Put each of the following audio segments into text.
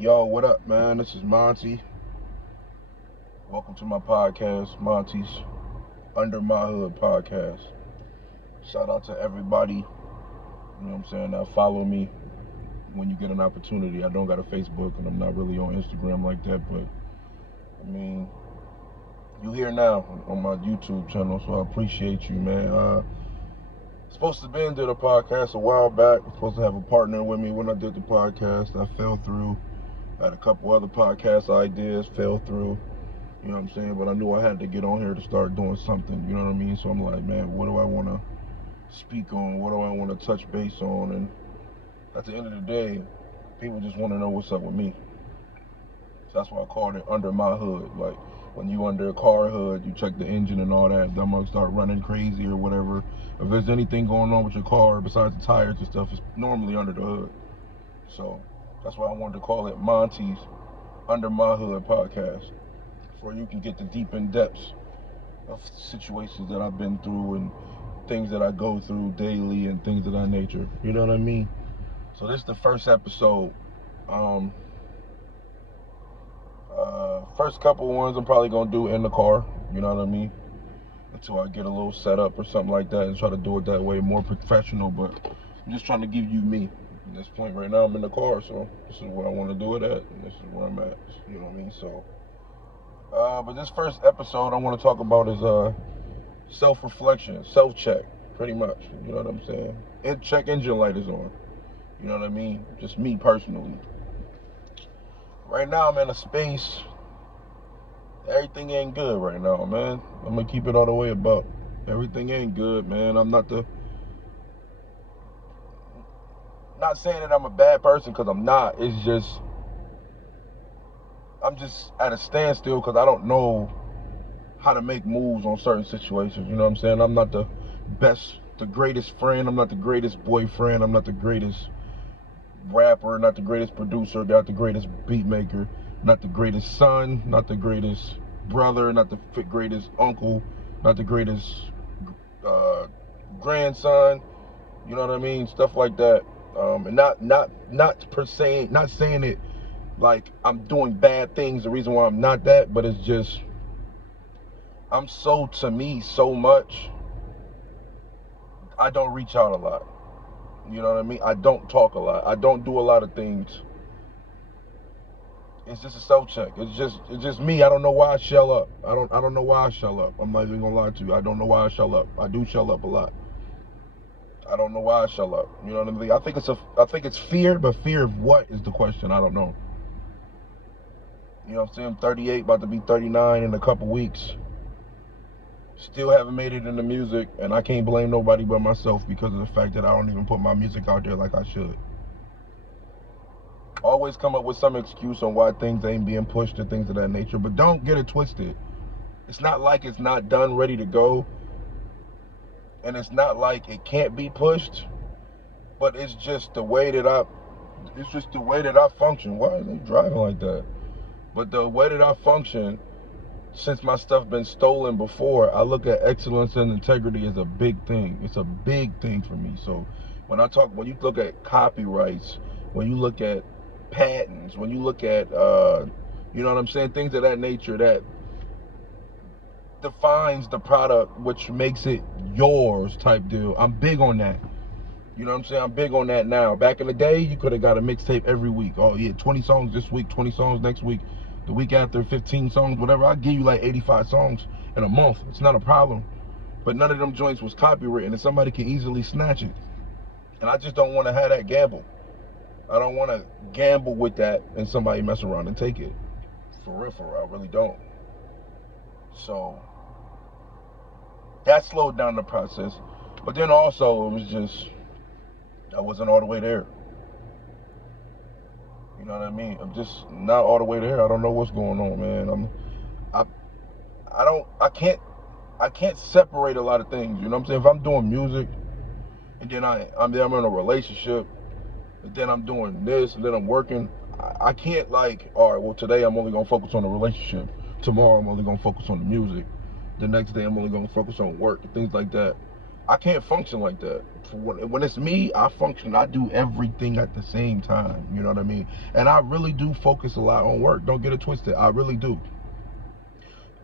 Yo, what up, man? This is Monte. Welcome to my podcast, Monte's Under My Hood podcast. Shout out to everybody, you know what I'm saying, that follow me when you get an opportunity. I don't got a Facebook and I'm not really on Instagram like that, but I mean, you here now on my YouTube channel, so I appreciate you, man. Supposed to be into the podcast a while back. Was supposed to have a partner with me when I did the podcast. I fell through. I had a couple other podcast ideas, fell through. You know what I'm saying? But I knew I had to get on here to start doing something. You know what I mean? So I'm like, man, what do I want to speak on? What do I want to touch base on? And at the end of the day, people just want to know what's up with me. So that's why I called it Under My Hood. Like, when you under a car hood, you check the engine and all that. That might start running crazy or whatever. If there's anything going on with your car besides the tires and stuff, it's normally under the hood. So that's why I wanted to call it Monte's Under My Hood podcast, where you can get the deep in depths of situations that I've been through and things that I go through daily and things of that nature. You know what I mean? So this is the first episode. First couple ones I'm probably gonna do in the car. You know what I mean? Until I get a little setup or something like that and try to do it that way, more professional. But I'm just trying to give you me. At this point right now, I'm in the car, so this is where I want to do it at, and this is where I'm at. You know what I mean? So. But this first episode I want to talk about is self-reflection, self-check, pretty much. You know what I'm saying? And check engine light is on. You know what I mean? Just me personally. Right now I'm in a space. Everything ain't good right now, man. I'm gonna keep it all the way about. Everything ain't good, man. I'm not saying that I'm a bad person, because I'm not. It's just I'm just at a standstill because I don't know how to make moves on certain situations. You know what I'm saying? I'm not the greatest friend. I'm not the greatest boyfriend. I'm not the greatest rapper, not the greatest producer, not the greatest beat maker, not the greatest son, not the greatest brother, not the greatest uncle, not the greatest grandson. You know what I mean? Stuff like that. And not saying it like I'm doing bad things, the reason why I'm not that, but it's just I'm to me so much, I don't reach out a lot. You know what I mean? I don't talk a lot. I don't do a lot of things. It's just a self-check. It's just me. I don't know why I shell up. I don't know why I shell up. I'm not even gonna lie to you. I don't know why I shell up. I do shell up a lot. I don't know why I shell up. You know what I mean? I think it's fear, but fear of what is the question? I don't know. You know what I'm saying? I'm 38, about to be 39 in a couple weeks. Still haven't made it into music, and I can't blame nobody but myself because of the fact that I don't even put my music out there like I should. Always come up with some excuse on why things ain't being pushed and things of that nature, but don't get it twisted. It's not like it's not done, ready to go, and it's not like it can't be pushed, but it's just the way that I function. Why are they driving like that? But the way that I function, since my stuff been stolen before, I look at excellence and integrity as a big thing. It's a big thing for me. So when you look at copyrights, when you look at patents, when you look at, you know what I'm saying, things of that nature that defines the product, which makes it yours type deal, I'm big on that. You know what I'm saying? I'm big on that now. Back in the day, you could have got a mixtape every week. Oh yeah, 20 songs this week, 20 songs next week. The week after, 15 songs, whatever. I'll give you like 85 songs in a month. It's not a problem. But none of them joints was copywritten, and somebody can easily snatch it. And I just don't want to have that gamble. I don't want to gamble with that and somebody mess around and take it. For real, I really don't. So that slowed down the process. But then also, it was just, I wasn't all the way there. You know what I mean? I'm just not all the way there. I don't know what's going on, man. I can't separate a lot of things. You know what I'm saying? If I'm doing music, and then I'm in a relationship, and then I'm doing this, and then I'm working, I can't like, all right, well today I'm only gonna focus on the relationship. Tomorrow I'm only gonna focus on the music. The next day I'm only gonna focus on work and things like that. I can't function like that. When it's me, I function. I do everything at the same time. You know what I mean? And I really do focus a lot on work. Don't get it twisted. I really do.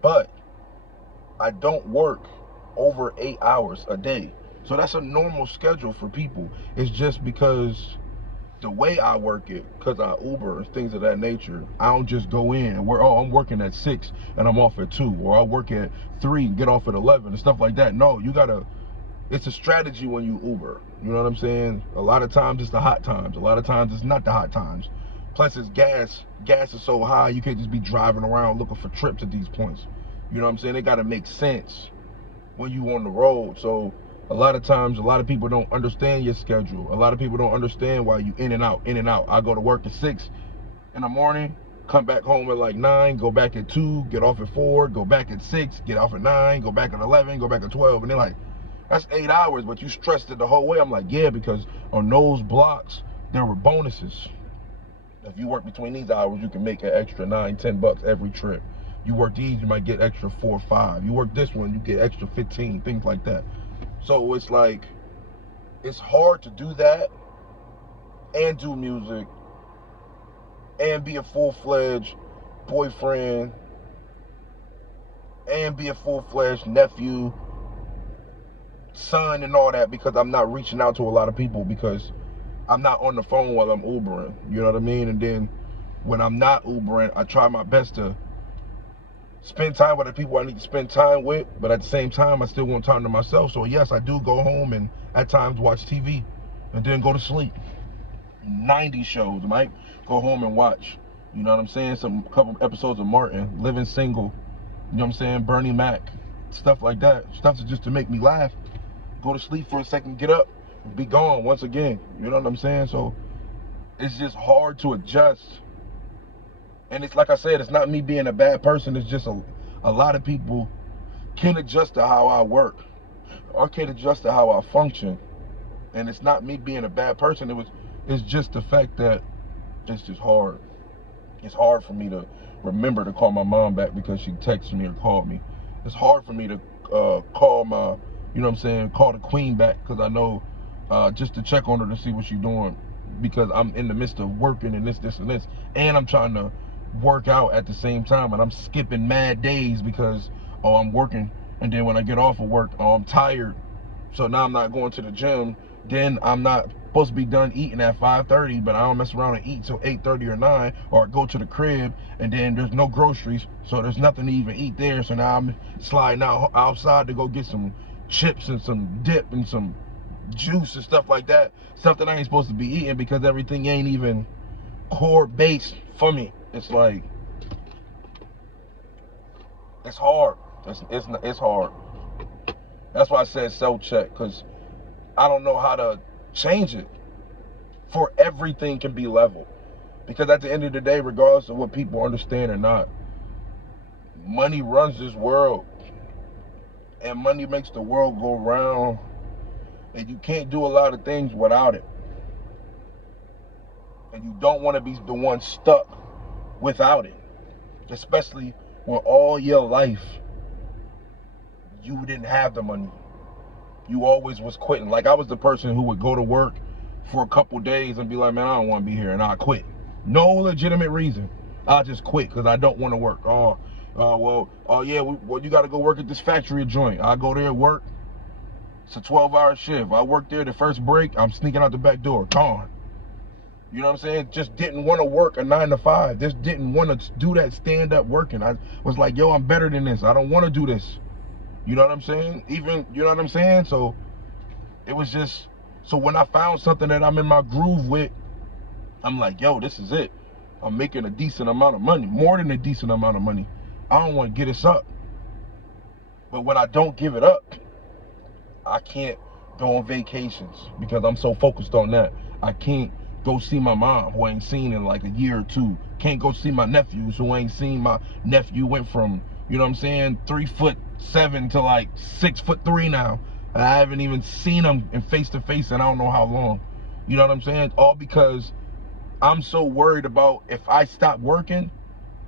But I don't work over 8 hours a day. So that's a normal schedule for people. It's just because the way I work it, because I Uber and things of that nature, I don't just go in and I'm working at 6 and I'm off at 2, or I work at 3 and get off at 11 and stuff like that. No, it's a strategy when you Uber. You know what I'm saying? A lot of times it's the hot times. A lot of times it's not the hot times. Plus it's gas. Gas is so high, you can't just be driving around looking for trips at these points. You know what I'm saying? They got to make sense when you on the road. So a lot of times, a lot of people don't understand your schedule. A lot of people don't understand why you in and out, in and out. I go to work at 6 in the morning, come back home at like 9, go back at 2, get off at 4, go back at 6, get off at 9, go back at 11, go back at 12. And they're like, that's 8 hours, but you stressed it the whole way. I'm like, yeah, because on those blocks, there were bonuses. If you work between these hours, you can make an extra $9-10 every trip. You work these, you might get extra 4 or 5. You work this one, you get extra 15, things like that. So it's like, it's hard to do that and do music and be a full-fledged boyfriend and be a full-fledged nephew, son, and all that, because I'm not reaching out to a lot of people, because I'm not on the phone while I'm Ubering. You know what I mean? And then when I'm not Ubering, I try my best to spend time with the people I need to spend time with, but at the same time, I still want time to myself. So yes, I do go home and at times watch TV and then go to sleep. 90 shows, I might go home and watch, you know what I'm saying, couple episodes of Martin, Living Single, you know what I'm saying, Bernie Mac, stuff like that. Stuff just to make me laugh. Go to sleep for a second, get up, be gone once again, you know what I'm saying? So it's just hard to adjust. And it's like I said, it's not me being a bad person. It's just a lot of people can't adjust to how I work or can't adjust to how I function. And it's not me being a bad person. It's just the fact that it's just hard. It's hard for me to remember to call my mom back because she texted me or called me. It's hard for me to call my, you know what I'm saying, call the queen back, because I know just to check on her to see what she's doing, because I'm in the midst of working and this, and this. And I'm trying to work out at the same time, and I'm skipping mad days because I'm working, and then when I get off of work, I'm tired, so now I'm not going to the gym. Then I'm not supposed to be done eating at 5:30, but I don't mess around and eat till 8:30 or 9, or go to the crib and then there's no groceries, so there's nothing to even eat there. So now I'm sliding outside to go get some chips and some dip and some juice and stuff like that, stuff that I ain't supposed to be eating, because everything ain't even core based for me. It's like, it's hard. It's hard. That's why I said self-check, because I don't know how to change it. For everything can be level. Because at the end of the day, regardless of what people understand or not, money runs this world. And money makes the world go round. And you can't do a lot of things without it. And you don't want to be the one stuck without it. Especially when all your life you didn't have the money. You always was quitting. Like, I was the person who would go to work for a couple days and be like, man, I don't want to be here, and I quit. No legitimate reason. I just quit because I don't want to work. You got to go work at this factory joint. I go there, work. It's a 12-hour shift. I work there, the first break, I'm sneaking out the back door, gone. You know what I'm saying? Just didn't want to work a 9 to 5. Just didn't want to do that stand-up working. I was like, yo, I'm better than this. I don't want to do this. You know what I'm saying? You know what I'm saying? So it was just, so when I found something that I'm in my groove with, I'm like, yo, this is it. I'm making a decent amount of money, more than a decent amount of money. I don't want to get this up. But when I don't give it up, I can't go on vacations because I'm so focused on that. I can't go see my mom, who I ain't seen in like a year or two. Can't go see my nephews, who I ain't seen. My nephew went from, you know what I'm saying, 3'7" to like 6'3" now. And I haven't even seen him in face to face in I don't know how long. You know what I'm saying? All because I'm so worried about, if I stop working,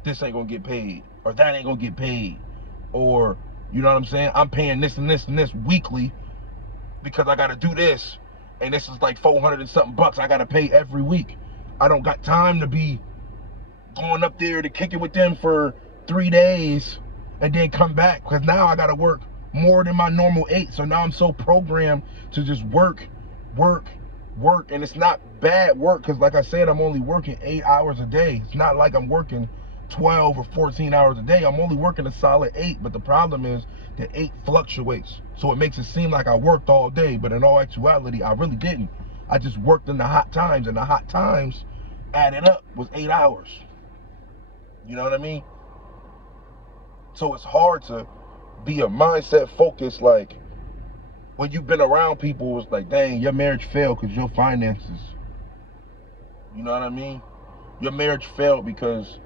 this ain't gonna get paid, or that ain't gonna get paid, or, you know what I'm saying, I'm paying this and this and this weekly, because I gotta do this, and this is like 400 and something bucks I gotta pay every week. I don't got time to be going up there to kick it with them for 3 days and then come back, because now I gotta work more than my normal 8. So now I'm so programmed to just work, and it's not bad work, because like I said, I'm only working 8 hours a day. It's not like I'm working 12 or 14 hours a day. I'm only working a solid 8, but the problem is the 8 fluctuates, so it makes it seem like I worked all day, but in all actuality I really didn't. I just worked in the hot times, and the hot times added up was 8 hours. You know what I mean? So it's hard to be a mindset focused, like when you've been around people, it's like, dang, your marriage failed because your finances. You know what I mean? Your marriage failed because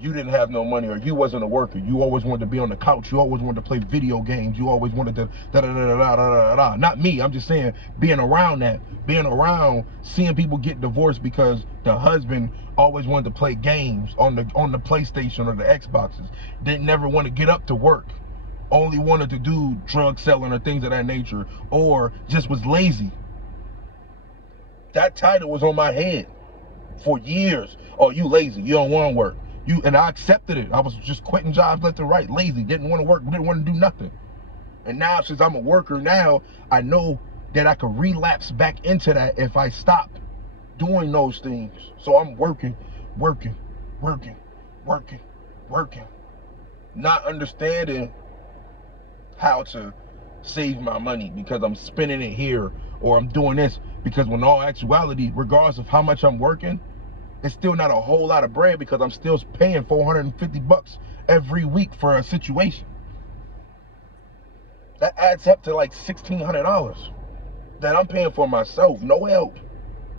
you didn't have no money, or you wasn't a worker. You always wanted to be on the couch. You always wanted to play video games. You always wanted to da-da-da-da-da-da-da-da. Not me. I'm just saying, being around that. Being around seeing people get divorced because the husband always wanted to play games on the PlayStation or the Xboxes. Didn't never want to get up to work. Only wanted to do drug selling or things of that nature, or just was lazy. That title was on my head for years. Oh, you lazy. You don't want to work. And I accepted it. I was just quitting jobs left and right, lazy, didn't want to work, didn't want to do nothing. And now, since I'm a worker now, I know that I can relapse back into that if I stop doing those things. So I'm working, not understanding how to save my money because I'm spending it here, or I'm doing this, because when all actuality, regardless of how much I'm working, it's still not a whole lot of bread, because I'm still paying 450 bucks every week for a situation. That adds up to like $1,600 that I'm paying for myself. No help.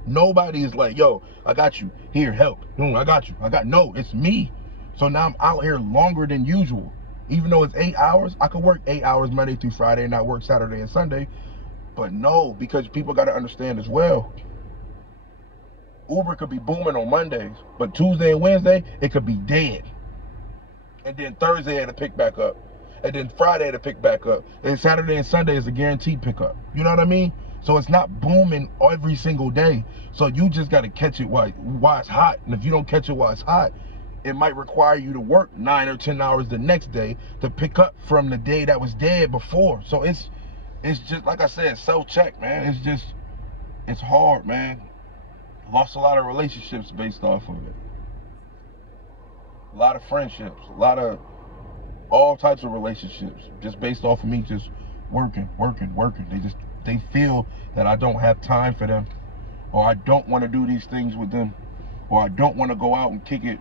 Nobody is like, yo, I got you. Here, help. I got you. No, it's me. So now I'm out here longer than usual. Even though it's 8 hours, I could work 8 hours Monday through Friday and not work Saturday and Sunday. But no, because people got to understand as well, Uber could be booming on Mondays, but Tuesday and Wednesday, it could be dead. And then Thursday had to pick back up. And then Friday had to pick back up. And Saturday and Sunday is a guaranteed pickup. You know what I mean? So it's not booming every single day. So you just got to catch it while it's hot. And if you don't catch it while it's hot, it might require you to work 9 or 10 hours the next day to pick up from the day that was dead before. So it's just, like I said, self-check, man. It's hard, man. Lost a lot of relationships based off of it. A lot of friendships, a lot of all types of relationships, just based off of me just working. They feel that I don't have time for them, or I don't want to do these things with them, or I don't want to go out and kick it,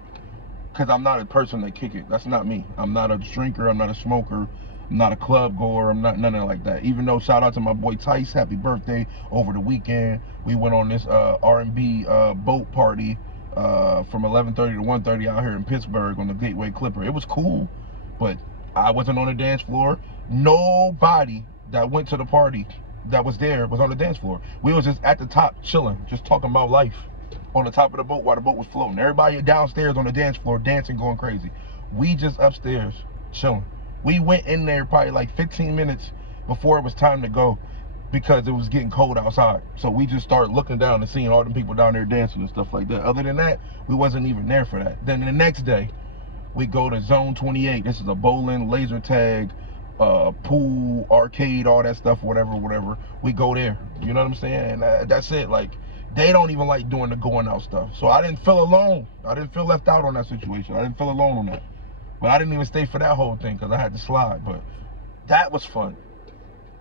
because I'm not a person that kick it. That's not me. I'm not a drinker. I'm not a smoker. I'm not a club goer. I'm not none of like that. Even though, shout out to my boy Tice, happy birthday over the weekend. We went on this R&B boat party from 11:30 to 1:30 out here in Pittsburgh on the Gateway Clipper. It was cool, but I wasn't on the dance floor. Nobody that went to the party that was there was on the dance floor. We was just at the top chilling, just talking about life on the top of the boat while the boat was floating. Everybody downstairs on the dance floor dancing, going crazy. We just upstairs chilling. We went in there probably like 15 minutes before it was time to go, because it was getting cold outside. So we just started looking down and seeing all the people down there dancing and stuff like that. Other than that, we wasn't even there for that. Then the next day, we go to Zone 28. This is a bowling, laser tag, pool, arcade, all that stuff, whatever. We go there. You know what I'm saying? And that's it. Like, they don't even like doing the going out stuff. So I didn't feel alone. I didn't feel left out on that situation. I didn't feel alone on that. But I didn't even stay for that whole thing because I had to slide. But that was fun.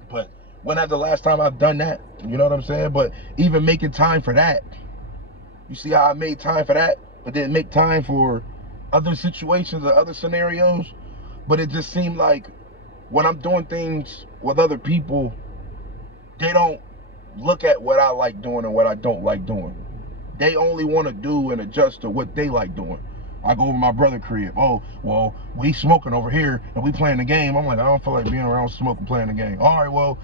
But when was the last time I've done that? You know what I'm saying? But even making time for that, you see how I made time for that, but didn't make time for other situations or other scenarios? But it just seemed like when I'm doing things with other people, they don't look at what I like doing and what I don't like doing. They only want to do and adjust to what they like doing. I go over to my brother's crib. Oh, well, we smoking over here and we playing the game. I'm like, I don't feel like being around smoking, playing the game. All right, well,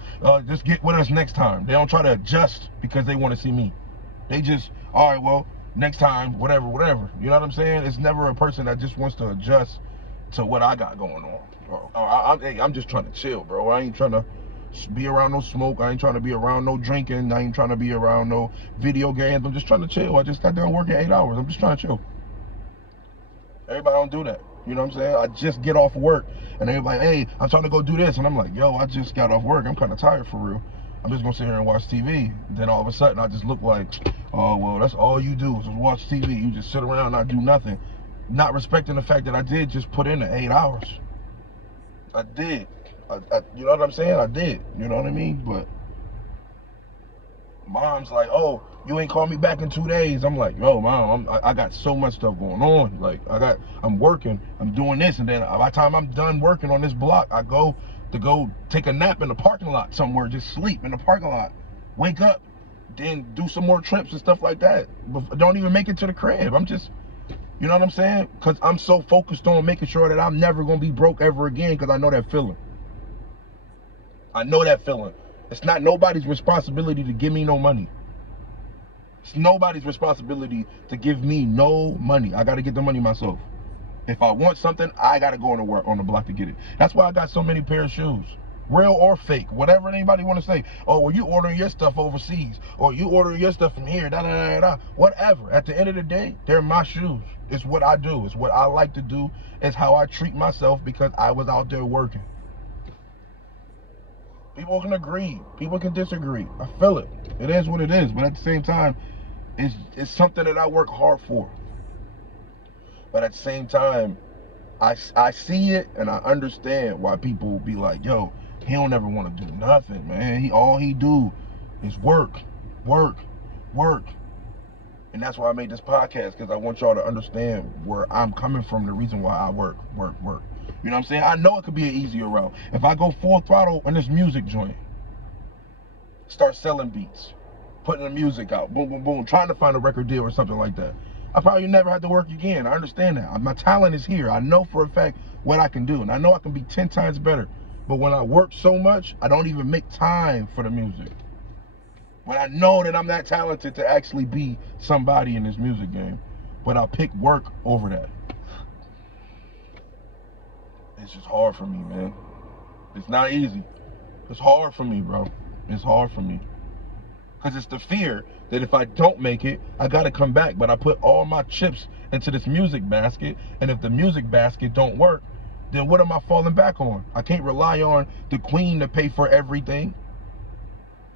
just get with us next time. They don't try to adjust because they want to see me. They just, all right, well, next time, whatever. You know what I'm saying? It's never a person that just wants to adjust to what I got going on. I'm just trying to chill, bro. I ain't trying to be around no smoke. I ain't trying to be around no drinking. I ain't trying to be around no video games. I'm just trying to chill. I just got done working 8 hours. I'm just trying to chill. Everybody don't do that. You know what I'm saying? I just get off work and everybody, hey, I'm trying to go do this. And I'm like, yo, I just got off work. I'm kind of tired for real. I'm just gonna sit here and watch TV. Then all of a sudden I just look like, oh, well, that's all you do is just watch TV. You just sit around and not do nothing. Not respecting the fact that I did just put in the 8 hours. I did. You know what I'm saying? I did. You know what I mean? But mom's like, oh, you ain't called me back in 2 days. I'm like, yo, mom, I got so much stuff going on. Like, I'm working, I'm doing this, and then by the time I'm done working on this block, I go take a nap in the parking lot somewhere, just sleep in the parking lot, wake up, then do some more trips and stuff like that. But don't even make it to the crib. I'm just, you know what I'm saying? Because I'm so focused on making sure that I'm never going to be broke ever again, because I know that feeling. I know that feeling. It's not nobody's responsibility to give me no money. It's nobody's responsibility to give me no money. I got to get the money myself. If I want something, I got to go on the block to get it. That's why I got so many pair of shoes. Real or fake, whatever anybody want to say. Oh, well, you ordering your stuff overseas, or you ordering your stuff from here, whatever. At the end of the day, they're my shoes. It's what I do. It's what I like to do. It's how I treat myself because I was out there working. People can agree. People can disagree. I feel it. It is what it is. But at the same time, it's something that I work hard for. But at the same time, I see it and I understand why people be like, yo, he don't ever want to do nothing, man. All he do is work, work, work. And that's why I made this podcast, because I want y'all to understand where I'm coming from, the reason why I work. You know what I'm saying? I know it could be an easier route. If I go full throttle on this music joint, start selling beats, putting the music out, boom, boom, boom, trying to find a record deal or something like that, I probably never have to work again. I understand that. My talent is here. I know for a fact what I can do, and I know I can be 10 times better. But when I work so much, I don't even make time for the music. When I know that I'm that talented to actually be somebody in this music game, but I pick work over that. It's just hard for me, man. It's not easy. It's hard for me, bro. It's hard for me. Because it's the fear that if I don't make it, I got to come back. But I put all my chips into this music basket. And if the music basket don't work, then what am I falling back on? I can't rely on the queen to pay for everything.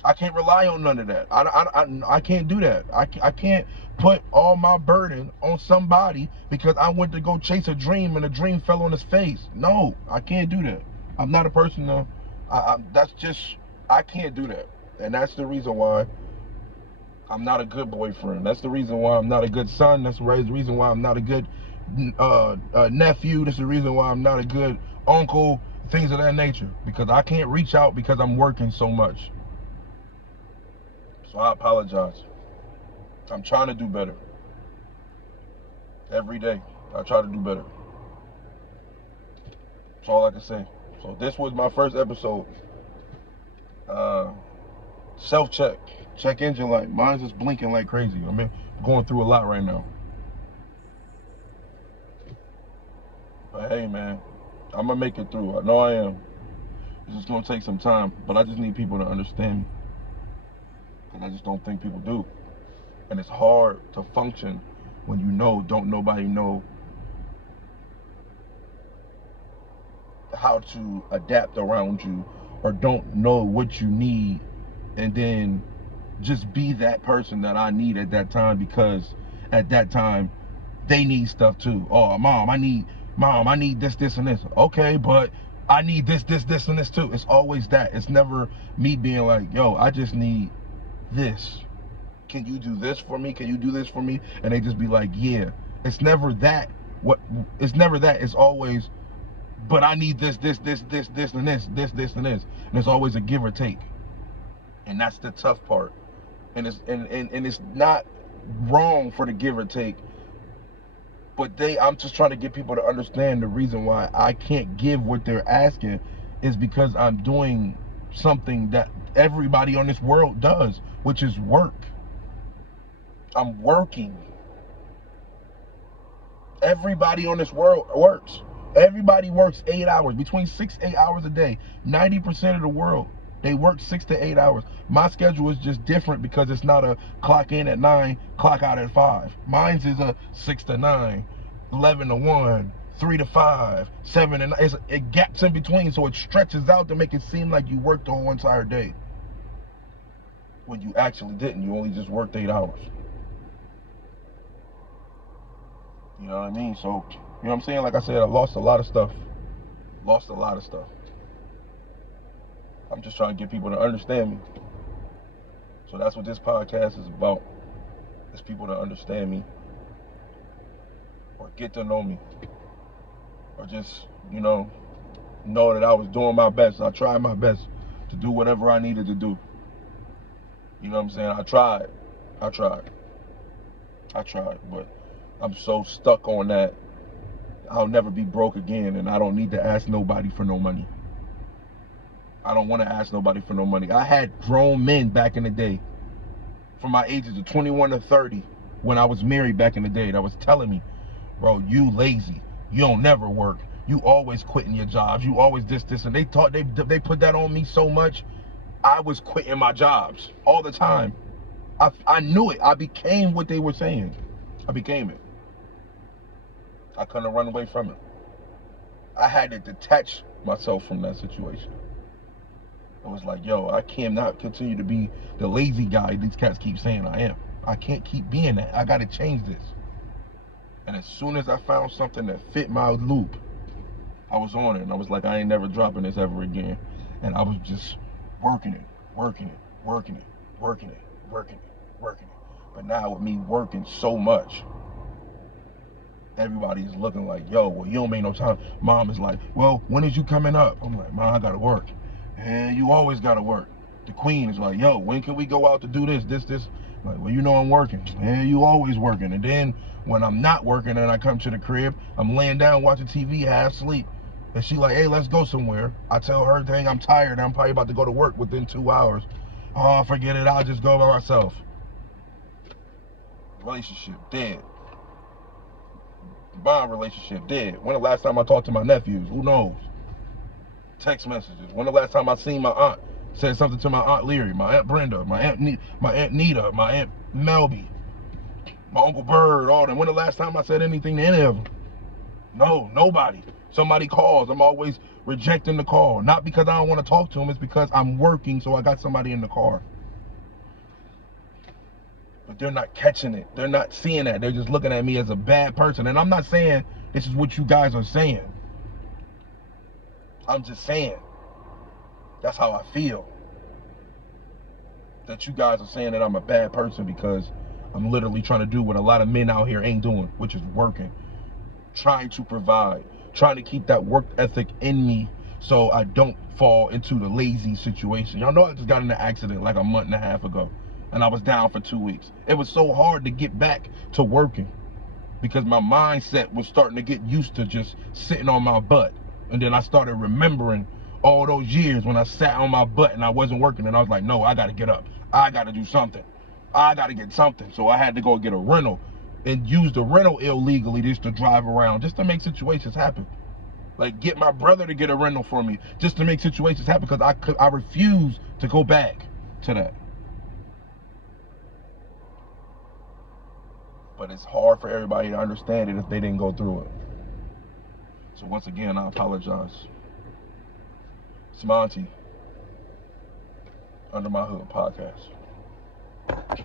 I can't rely on none of that. I can't do that. I can't put all my burden on somebody because I went to go chase a dream and a dream fell on his face. No, I can't do that. I'm not a person though. I can't do that. And that's the reason why I'm not a good boyfriend. That's the reason why I'm not a good son. That's the reason why I'm not a good nephew. That's the reason why I'm not a good uncle. Things of that nature. Because I can't reach out because I'm working so much. So I apologize. I'm trying to do better. Every day, I try to do better. That's all I can say. So this was my first episode. Self-check. Check engine light. Mine's just blinking like crazy. I'm going through a lot right now. But hey, man, I'm going to make it through. I know I am. It's just going to take some time. But I just need people to understand me. Because I just don't think people do. And it's hard to function when you don't nobody know how to adapt around you, or don't know what you need, and then just be that person that I need at that time, because at that time they need stuff too. Oh, mom, I need this, and this. Okay, but I need this, and this too. It's always that. It's never me being like, yo, I just need this. Can you do this for me? Can you do this for me? And they just be like, yeah. It's never that. It's never that. It's always, but I need this, and this, and this. And it's always a give or take. And that's the tough part. And it's not wrong for the give or take. But I'm just trying to get people to understand the reason why I can't give what they're asking is because I'm doing something that everybody on this world does, which is work. I'm working. Everybody on this world works. Everybody works 8 hours, between 6-8 hours a day. 90% of the world They work 6 to 8 hours. My schedule is just different because it's not a clock in at 9, clock out at 5. Mine's is a 6 to 9, 11 to 1, 3 to 5, 7 and 9. It gaps in between, so it stretches out to make it seem like you worked the whole entire day. When you actually didn't. You only just worked 8 hours. You know what I mean? So, you know what I'm saying? Like I said, I lost a lot of stuff. I'm just trying to get people to understand me. So that's what this podcast is about. It's people to understand me, or get to know me, or just, know that I was doing my best. I tried my best to do whatever I needed to do. You know what I'm saying? I tried, but I'm so stuck on that. I'll never be broke again, and I don't need to ask nobody for no money. I don't want to ask nobody for no money. I had grown men back in the day, from my ages of 21 to 30, when I was married back in the day, that was telling me, bro, you lazy. You don't never work. You always quitting your jobs. You always this, and they put that on me so much. I was quitting my jobs all the time. I knew it. I became what they were saying. I became it. I couldn't run away from it. I had to detach myself from that situation. I was like, yo, I cannot continue to be the lazy guy these cats keep saying I am. I can't keep being that. I got to change this. And as soon as I found something that fit my loop, I was on it. And I was like, I ain't never dropping this ever again. And I was just working it. But now with me working so much, everybody's looking like, yo, well, you don't make no time. Mom is like, well, when is you coming up? I'm like, Mom, I gotta work. And you always gotta work. The queen is like, yo, when can we go out to do this? I'm like, well, I'm working. And you always working. And then when I'm not working and I come to the crib, I'm laying down watching TV, half asleep. And she like, hey, let's go somewhere. I tell her, dang, I'm tired. I'm probably about to go to work within 2 hours. Oh, forget it. I'll just go by myself. Relationship dead. Bond relationship dead. When the last time I talked to my nephews? Who knows? Text messages. When the last time I seen my aunt? Said something to my Aunt Leary, my Aunt Brenda, my Aunt Nita, my Aunt Melby, my Uncle Bird, all them. When the last time I said anything to any of them? No, nobody. Somebody calls, I'm always rejecting the call. Not because I don't want to talk to them, it's because I'm working, so I got somebody in the car. But they're not catching it. They're not seeing that. They're just looking at me as a bad person. And I'm not saying this is what you guys are saying. I'm just saying that's how I feel. That you guys are saying that I'm a bad person because I'm literally trying to do what a lot of men out here ain't doing, which is working. Trying to provide. Trying to keep that work ethic in me so I don't fall into the lazy situation. Y'all know I just got in an accident like a month and a half ago. And I was down for 2 weeks. It was so hard to get back to working because my mindset was starting to get used to just sitting on my butt. And then I started remembering all those years when I sat on my butt and I wasn't working. And I was like, no, I got to get up. I got to do something. I got to get something. So I had to go get a rental and use the rental illegally just to drive around, just to make situations happen. Like get my brother to get a rental for me just to make situations happen because I refuse to go back to that. But it's hard for everybody to understand it if they didn't go through it. So once again, I apologize. It's Monte, Under My Hood podcast.